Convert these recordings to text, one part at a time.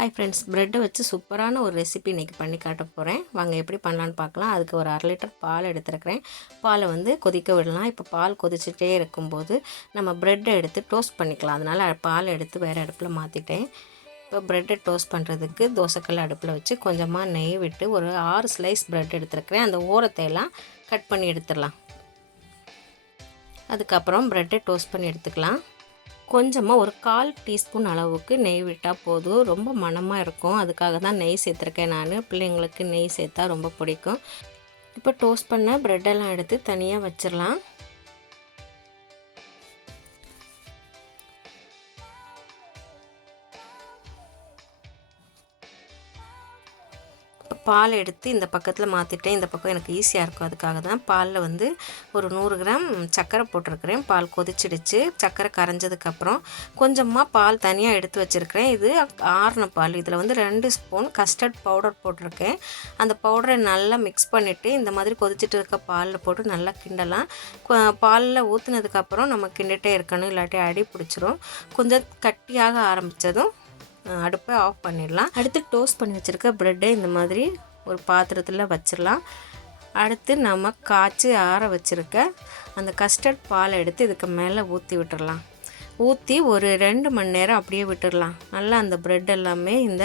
Hi friends ப்ரெட்டை வச்சு சூப்பரான ஒரு ரெசிபி இன்றைக்கி பண்ணி காட்ட போகிறேன் வாங்க எப்படி பண்ணலான்னு பார்க்கலாம். அதுக்கு ஒரு அரை லிட்டர் பால் எடுத்துருக்கிறேன். பாலை வந்து கொதிக்க விடலாம். இப்போ பால் கொதிச்சுட்டே இருக்கும்போது நம்ம ப்ரெட்டை எடுத்து டோஸ்ட் பண்ணிக்கலாம். அதனால் பால் எடுத்து வேறு அடுப்பில் மாற்றிட்டேன் இப்போ ப்ரெட்டை டோஸ்ட் பண்ணுறதுக்கு தோசைக்கல் அடுப்பில் வச்சு கொஞ்சமாக நெய் விட்டு ஒரு ஆறு ஸ்லைஸ் ப்ரெட் எடுத்துருக்கிறேன். அந்த ஓரத்தையெல்லாம் கட் பண்ணி எடுத்துடலாம். அதுக்கப்புறம் ப்ரெட்டை டோஸ்ட் பண்ணி எடுத்துக்கலாம். கொஞ்சமாக ஒரு கால் டீஸ்பூன் அளவுக்கு நெய் விட்டால் போதும். ரொம்ப மனமாக இருக்கும். அதுக்காக தான் நெய் சேர்த்துருக்கேன் நான். பிள்ளைங்களுக்கு நெய் சேர்த்தா ரொம்ப பிடிக்கும். இப்போ டோஸ்ட் பண்ண ப்ரெட்டெல்லாம் எடுத்து தனியாக வச்சிடலாம் பால் எடுத்து இந்த பக்கத்தில் மாற்றிட்டேன் இந்த பக்கம் எனக்கு ஈஸியாக இருக்கும். அதுக்காக தான் பாலில் வந்து ஒரு நூறு கிராம் சர்க்கரை போட்டிருக்கிறேன். பால் கொதிச்சிடுச்சு. சர்க்கரை கரைஞ்சதுக்கப்புறம் கொஞ்சமாக பால் தனியாக எடுத்து வச்சுருக்கிறேன். இது ஆறின பால். இதில் வந்து ரெண்டு ஸ்பூன் கஸ்டர்ட் பவுடர் போட்டிருக்கேன். அந்த பவுடரை நல்லா மிக்ஸ் பண்ணிவிட்டு இந்த மாதிரி கொதிச்சிட்டு இருக்க பாலில் போட்டு நல்லா கிண்டலாம். பாலில் ஊற்றுனதுக்கப்புறம் நம்ம கிண்டிகிட்டே இருக்கணும். இல்லாட்டி அடி பிடிச்சிரும். கொஞ்சம் கட்டியாக ஆரம்பித்ததும் அடுப்பை ஆஃப் பண்ணிடலாம். அடுத்து டோஸ்ட் பண்ணி வச்சுருக்க ப்ரெட்டை இந்த மாதிரி ஒரு பாத்திரத்தில் வச்சிடலாம். அடுத்து நம்ம காய்ச்சி ஆற வச்சுருக்க அந்த கஸ்டர்ட் பாலை எடுத்து இதுக்கு மேலே ஊற்றி விட்டுடலாம் ஊற்றி ஒரு ரெண்டு மணி நேரம் அப்படியே விட்டுடலாம் நல்லா அந்த ப்ரெட் எல்லாமே இந்த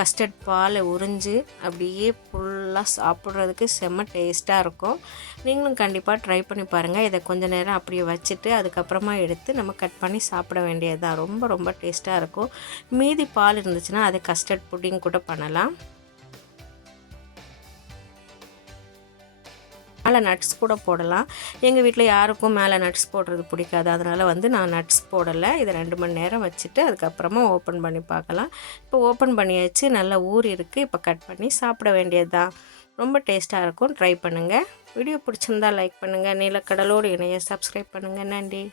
கஸ்டர்ட் பாலை உறிஞ்சு அப்படியே ஃபுல்லாக சாப்பிட்றதுக்கு செம்ம டேஸ்ட்டாக இருக்கும். நீங்களும் கண்டிப்பாக ட்ரை பண்ணி பாருங்கள் இதை கொஞ்சம் நேரம் அப்படியே வச்சுட்டு அதுக்கப்புறமா எடுத்து நம்ம கட் பண்ணி சாப்பிட வேண்டியது தான் ரொம்ப ரொம்ப டேஸ்ட்டாக இருக்கும். மீதி பால் இருந்துச்சுன்னா அதை கஸ்டர்ட் புட்டிங் கூட பண்ணலாம். மேலே நட்ஸ் கூட போடலாம். எங்கள் வீட்டில் யாருக்கும் மேலே நட்ஸ் போடுறது பிடிக்காது. அதனால் வந்து நான் நட்ஸ் போடலை. இதை ரெண்டு மணி நேரம் வச்சுட்டு அதுக்கப்புறமா ஓப்பன் பண்ணி பார்க்கலாம். இப்போ ஓப்பன் பண்ணியாச்சு. நல்லா ஊறி இருக்குது இப்போ கட் பண்ணி சாப்பிட வேண்டியது தான் ரொம்ப டேஸ்ட்டாக இருக்கும். ட்ரை பண்ணுங்கள் வீடியோ பிடிச்சிருந்தா லைக் பண்ணுங்கள் நீலக்கடலோடு இணைய சப்ஸ்கிரைப் பண்ணுங்கள் நன்றி.